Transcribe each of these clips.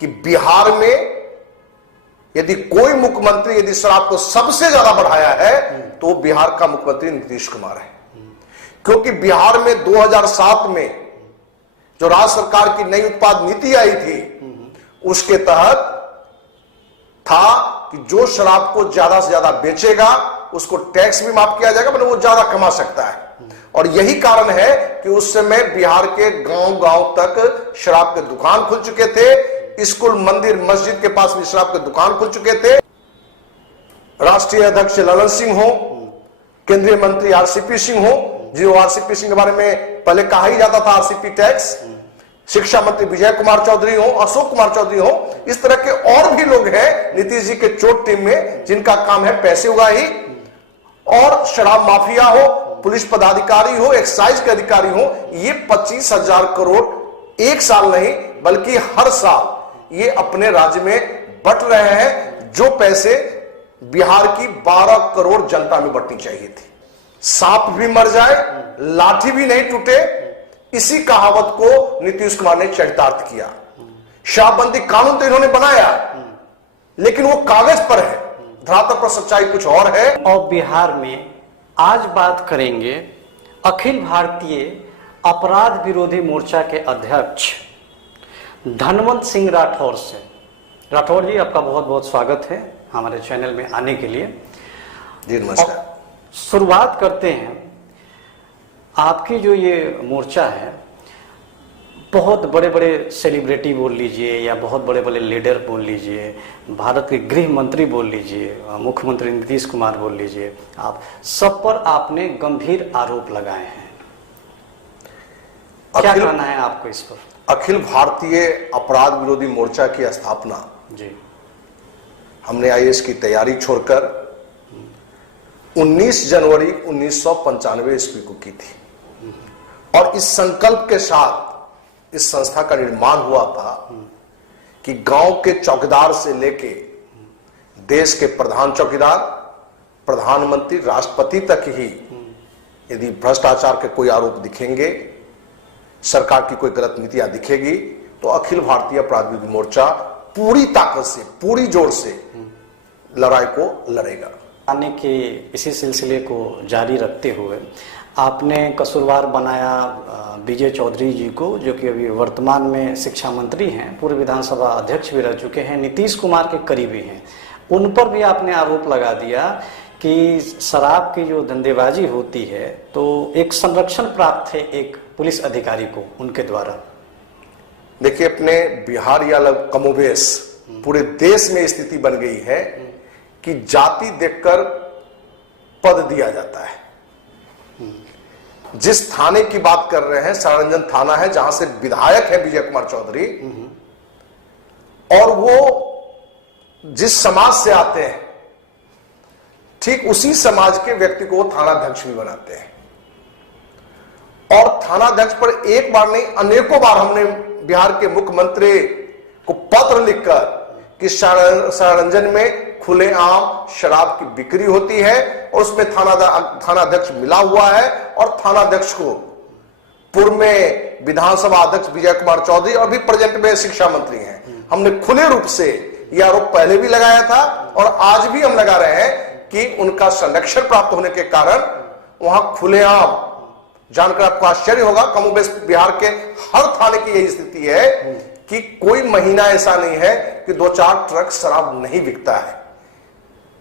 कि बिहार में यदि कोई मुख्यमंत्री यदि शराब को सबसे ज्यादा बढ़ाया है तो बिहार का मुख्यमंत्री नीतीश कुमार है। क्योंकि बिहार में 2007 में जो राज्य सरकार की नई उत्पाद नीति आई थी उसके तहत था कि जो शराब को ज्यादा से ज्यादा बेचेगा उसको टैक्स भी माफ किया जाएगा, मतलब वो ज्यादा कमा सकता है। और यही कारण है कि उस समय बिहार के गांव गांव तक शराब के दुकान खुल चुके थे, स्कूल मंदिर मस्जिद के पास भी शराब के दुकान खुल चुके थे। राष्ट्रीय अध्यक्ष ललन सिंह हो, केंद्रीय मंत्री आरसीपी सिंह हो, जो आरसीपी सिंह के बारे में पहले कहा ही जाता था आरसीपी टैक्स, शिक्षा मंत्री विजय कुमार चौधरी हो, अशोक कुमार चौधरी हो, इस तरह के और भी लोग हैं नीतीश जी के चोट टीम में जिनका काम है पैसे उगाही। और शराब माफिया हो, पुलिस पदाधिकारी हो, एक्साइज के अधिकारी हो, ये 25,000 करोड़ एक साल नहीं बल्कि हर साल ये अपने राज्य में बंट रहे हैं, जो पैसे बिहार की 12 करोड़ जनता में बंटनी चाहिए थी। सांप भी मर जाए लाठी भी नहीं टूटे, इसी कहावत को नीतीश कुमार ने चरितार्थ किया। शराबबंदी कानून तो इन्होंने बनाया लेकिन वो कागज पर है, धरातल पर सच्चाई कुछ और है। और बिहार में आज बात करेंगे अखिल भारतीय अपराध विरोधी मोर्चा के अध्यक्ष धनवंत सिंह राठौर से। राठौर जी, आपका बहुत बहुत स्वागत है हमारे चैनल में आने के लिए। जी नमस्कार। शुरुआत करते हैं, आपकी जो ये मोर्चा है, बहुत बड़े बड़े सेलिब्रिटी बोल लीजिए या बहुत बड़े बड़े लीडर बोल लीजिए, भारत के गृह मंत्री बोल लीजिए, मुख्यमंत्री नीतीश कुमार बोल लीजिए, आप सब पर आपने गंभीर आरोप लगाए हैं। क्या कहना है आपको इस पर? अखिल भारतीय अपराध विरोधी मोर्चा की स्थापना जी हमने आईएएस की तैयारी छोड़कर 19 जनवरी 1995 ईस्वी को की थी और इस संकल्प के साथ इस संस्था का निर्माण हुआ था कि गांव के चौकीदार से लेके देश के प्रधान चौकीदार, प्रधानमंत्री, राष्ट्रपति तक ही यदि भ्रष्टाचार के कोई आरोप दिखेंगे, सरकार की कोई गलत नीतियां दिखेगी तो अखिल भारतीय अपराध विरोधी मोर्चा पूरी ताकत से, पूरी जोर से लड़ाई को लड़ेगा। आने के इसी सिलसिले को जारी रखते हुए आपने कसूरवार बनाया विजय चौधरी जी को, जो कि अभी वर्तमान में शिक्षा मंत्री हैं, पूर्व विधानसभा अध्यक्ष भी रह चुके हैं, नीतीश कुमार के करीबी हैं। उन पर भी आपने आरोप लगा दिया कि शराब की जो धंधेबाजी होती है तो एक संरक्षण प्राप्त है एक पुलिस अधिकारी को उनके द्वारा। देखिए, अपने बिहार या कमोबेश पूरे देश में स्थिति बन गई है कि जाति देखकर पद दिया जाता है। जिस थाने की बात कर रहे हैं, सारंजन थाना है, जहां से विधायक है विजय कुमार चौधरी, और वो जिस समाज से आते हैं ठीक उसी समाज के व्यक्ति को वो थानाध्यक्ष भी बनाते हैं। और थानाध्यक्ष पर एक बार नहीं अनेकों बार हमने बिहार के मुख्यमंत्री को पत्र लिखकर कि सारंजन में खुलेआम शराब की बिक्री होती है और उसमें थानाध्यक्ष मिला हुआ है और थानाध्यक्ष को पूर्व में विधानसभा अध्यक्ष विजय कुमार चौधरी और भी प्रेजेंट में शिक्षा मंत्री हैं। हमने खुले रूप से यह आरोप पहले भी लगाया था और आज भी हम लगा रहे हैं कि उनका संरक्षण प्राप्त होने के कारण वहां खुलेआम, जानकर आपको आश्चर्य होगा, कमोबेश बिहार के हर थाने की यही स्थिति है कि कोई महीना ऐसा नहीं है कि 2-4 ट्रक शराब नहीं बिकता है।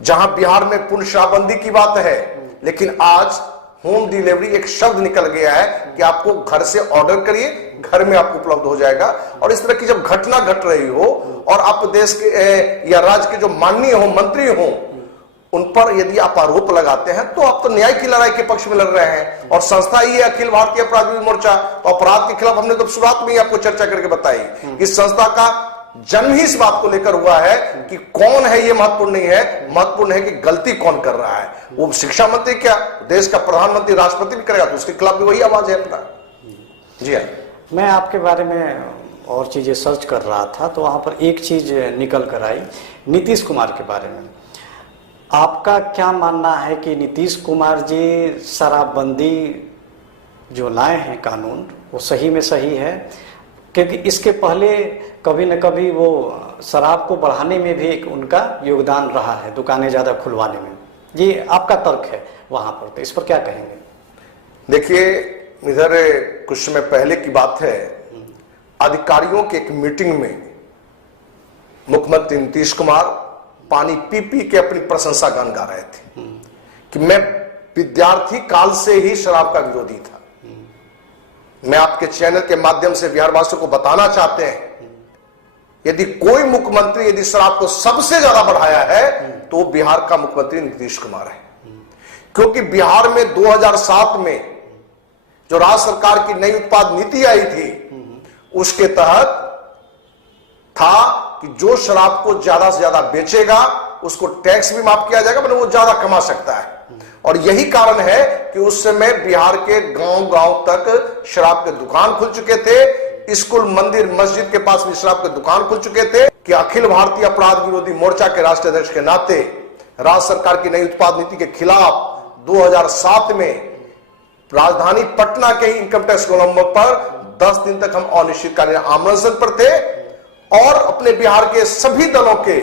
जहां बिहार में पूर्ण शराबबंदी की बात है, लेकिन आज होम डिलीवरी एक शब्द निकल गया है कि आपको घर से ऑर्डर करिए, घर में आपको उपलब्ध हो जाएगा। और इस तरह की जब घटना घट रही हो और आप देश के या राज्य के जो माननीय हो, मंत्री हो, उन पर यदि आप आरोप लगाते हैं तो आप तो न्याय की लड़ाई के पक्ष में लड़ रहे हैं। और संस्था ही है अखिल भारतीय अपराध विरोधी मोर्चा, तो अपराध के खिलाफ हमने तो शुरुआत में ही आपको चर्चा करके बताई। इस संस्था का जन्म ही इस बात को लेकर हुआ है कि कौन है ये महत्वपूर्ण नहीं है, महत्वपूर्ण है कि गलती कौन कर रहा है। वो शिक्षा मंत्री क्या, देश का प्रधानमंत्री, राष्ट्रपति भी करेगा तो उसके खिलाफ भी वही आवाज है अपना। जी हाँ, मैं आपके बारे में और चीजें सर्च कर रहा था तो वहां पर एक चीज निकल कर आई नीतीश कुमार के बारे में। आपका क्या मानना है कि नीतीश कुमार जी शराबबंदी जो लाए हैं कानून, वो सही में सही है? क्योंकि इसके पहले कभी न कभी वो शराब को बढ़ाने में भी एक उनका योगदान रहा है, दुकानें ज़्यादा खुलवाने में। ये आपका तर्क है वहाँ पर, तो इस पर क्या कहेंगे? देखिए, इधर कुछ समय पहले की बात है, अधिकारियों की एक मीटिंग में मुख्यमंत्री नीतीश कुमार पानी पी पी के अपनी प्रशंसा गान गा रहे थे कि मैं विद्यार्थी काल से ही शराब का विरोधी था। मैं आपके चैनल के माध्यम से बिहारवासियों को बताना चाहते हैं, यदि कोई मुख्यमंत्री यदि शराब को सबसे ज्यादा बढ़ाया है तो बिहार का मुख्यमंत्री नीतीश कुमार है। क्योंकि बिहार में 2007 में जो राज्य सरकार की नई उत्पाद नीति आई थी, उसके तहत था कि जो शराब को ज्यादा से ज्यादा बेचेगा उसको टैक्स भी माफ किया जाएगा, मतलब वो ज्यादा कमा सकता है। और यही कारण है कि उस समय बिहार के गांव गांव तक शराब के दुकान खुल चुके थे, स्कूल मंदिर मस्जिद के पास भी शराब के दुकान खुल चुके थे। कि अखिल भारतीय अपराध विरोधी मोर्चा के राष्ट्रीय अध्यक्ष के नाते राज्य सरकार की नई उत्पाद नीति के खिलाफ 2007 में राजधानी पटना के इनकम टैक्स गोलंबर पर 10 दिन तक हम अनिश्चितकालीन आंदोलन पर थे और अपने बिहार के सभी दलों के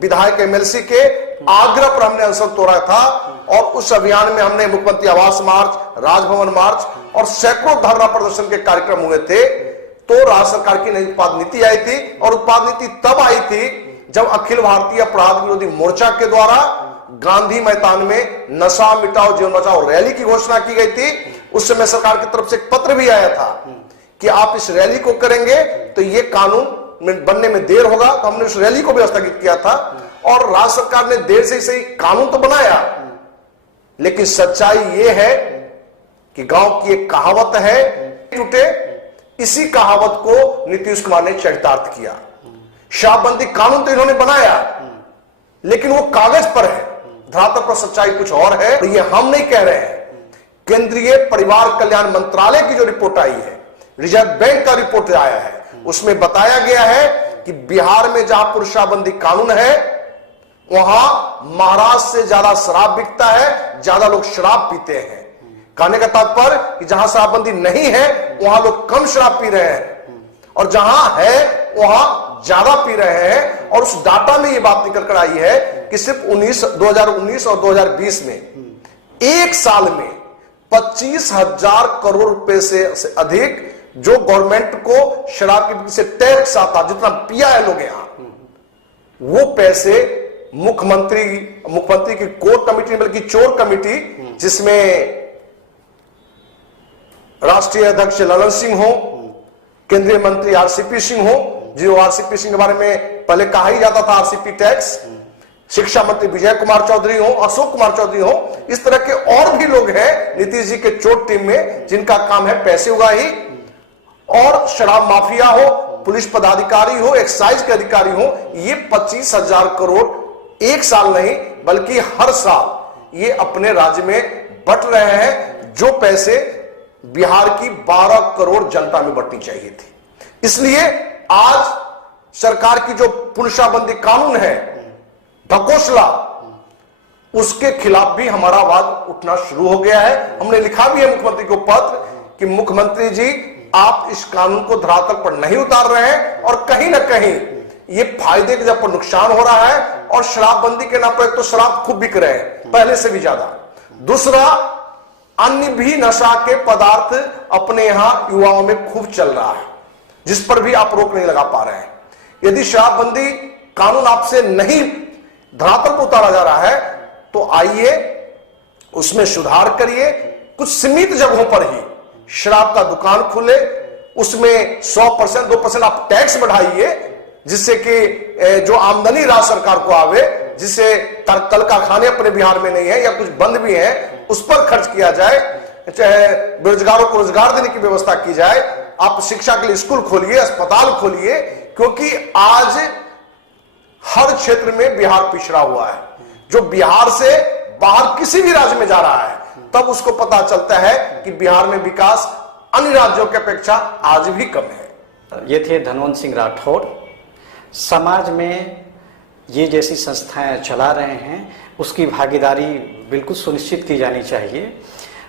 विधायक एमएलसी के आग्रह पर हमने अनशन तोड़ा था। और उस अभियान में हमने मुख्यमंत्री आवास मार्च, राजभवन मार्च और सैकड़ों धरना प्रदर्शन के कार्यक्रम हुए थे। तो राज्य सरकार की नई उत्पाद नीति आई थी और उत्पाद नीति तब आई थी जब अखिल भारतीय अपराध विरोधी मोर्चा के द्वारा गांधी मैदान में नशा मिटाओ जीवन बचाओ रैली की घोषणा की गई थी। उस समय सरकार की तरफ से एक पत्र भी आया था कि आप इस रैली को करेंगे तो ये कानून बनने में देर होगा, तो हमने उस रैली को भी स्थगित किया था। और राज्य सरकार ने देर से सही कानून तो बनाया, लेकिन सच्चाई ये है कि गांव की एक कहावत है, टूटे, इसी कहावत को नीतीश कुमार ने चरितार्थ किया। शराबबंदी कानून तो इन्होंने बनाया, लेकिन वो कागज पर है, धरातल पर सच्चाई कुछ और है। तो ये हम नहीं कह रहे हैं, केंद्रीय परिवार कल्याण मंत्रालय की जो रिपोर्ट आई है, रिजर्व बैंक का रिपोर्ट आया है, उसमें बताया गया है कि बिहार में जहां पुरुषाबंदी कानून है वहां महाराष्ट्र से ज्यादा शराब बिकता है, ज्यादा लोग शराब पीते हैं। कहने का तात्पर्य कि जहां शराबबंदी नहीं है वहां लोग कम शराब पी रहे हैं और जहां है वहां ज्यादा पी रहे हैं। और उस डाटा में यह बात निकल कर आई है कि सिर्फ 2019 और 2020 में एक साल में 25,000 करोड़ रुपए से अधिक जो गवर्नमेंट को शराब की बिक्री से टैक्स आता, जितना पिया है लोग यहां, वो पैसे मुख्यमंत्री की कोर कमेटी बल्कि चोर कमेटी, जिसमें राष्ट्रीय अध्यक्ष ललन सिंह हो, केंद्रीय मंत्री आरसीपी सिंह हो, जो आरसीपी सिंह के बारे में पहले कहा ही जाता था आरसीपी टैक्स, शिक्षा मंत्री विजय कुमार चौधरी हो, अशोक कुमार चौधरी हो, इस तरह के और भी लोग हैं नीतीश जी के चोर टीम में जिनका काम है पैसे उगाही। और शराब माफिया हो, पुलिस पदाधिकारी हो, एक्साइज के अधिकारी हो, ये 25,000 करोड़ एक साल नहीं बल्कि हर साल ये अपने राज्य में बट रहे हैं, जो पैसे बिहार की 12 करोड़ जनता में बटनी चाहिए थी। इसलिए आज सरकार की जो पुरुषाबंदी कानून है, ढकोसला, उसके खिलाफ भी हमारा आवाज उठना शुरू हो गया है। हमने लिखा भी है मुख्यमंत्री को पत्र कि मुख्यमंत्री जी आप इस कानून को धरातल पर नहीं उतार रहे हैं और कहीं ना कहीं ये फायदे के जब पर नुकसान हो रहा है। और शराबबंदी के नाम पर तो शराब खूब बिक रहे हैं पहले से भी ज्यादा, दूसरा अन्य भी नशा के पदार्थ अपने यहां युवाओं में खूब चल रहा है, जिस पर भी आप रोक नहीं लगा पा रहे हैं। यदि शराबबंदी कानून आपसे नहीं धरातल पर उतारा जा रहा है तो आइए उसमें सुधार करिए, कुछ सीमित जगहों पर ही शराब का दुकान खुले, उसमें 100% 2% आप टैक्स बढ़ाइए, जिससे कि जो आमदनी राज्य सरकार को आवे, जिससे कल कारखाने अपने बिहार में नहीं है या कुछ बंद भी है, उस पर खर्च किया जाए, चाहे बेरोजगारों को रोजगार देने की व्यवस्था की जाए, आप शिक्षा के लिए स्कूल खोलिए, अस्पताल खोलिए, क्योंकि आज हर क्षेत्र में बिहार पिछड़ा हुआ है। जो बिहार से बाहर किसी भी राज्य में जा रहा है तब उसको पता चलता है कि बिहार में विकास अन्य राज्यों की अपेक्षा आज भी कम है। ये थे धनवंत सिंह राठौड़। समाज में ये जैसी संस्थाएं चला रहे हैं उसकी भागीदारी बिल्कुल सुनिश्चित की जानी चाहिए।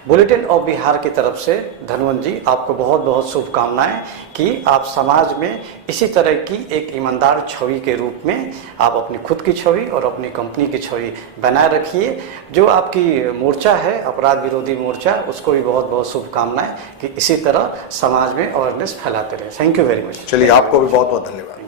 बुलेटिन ऑफ बिहार की तरफ से धनवंत जी आपको बहुत बहुत शुभकामनाएं कि आप समाज में इसी तरह की एक ईमानदार छवि के रूप में आप अपनी खुद की छवि और अपनी कंपनी की छवि बनाए रखिए। जो आपकी मोर्चा है अपराध विरोधी मोर्चा, उसको भी बहुत बहुत शुभकामनाएं कि इसी तरह समाज में अवेयरनेस फैलाते रहे। Thank you very much. चलिए, आपको भी बहुत बहुत धन्यवाद।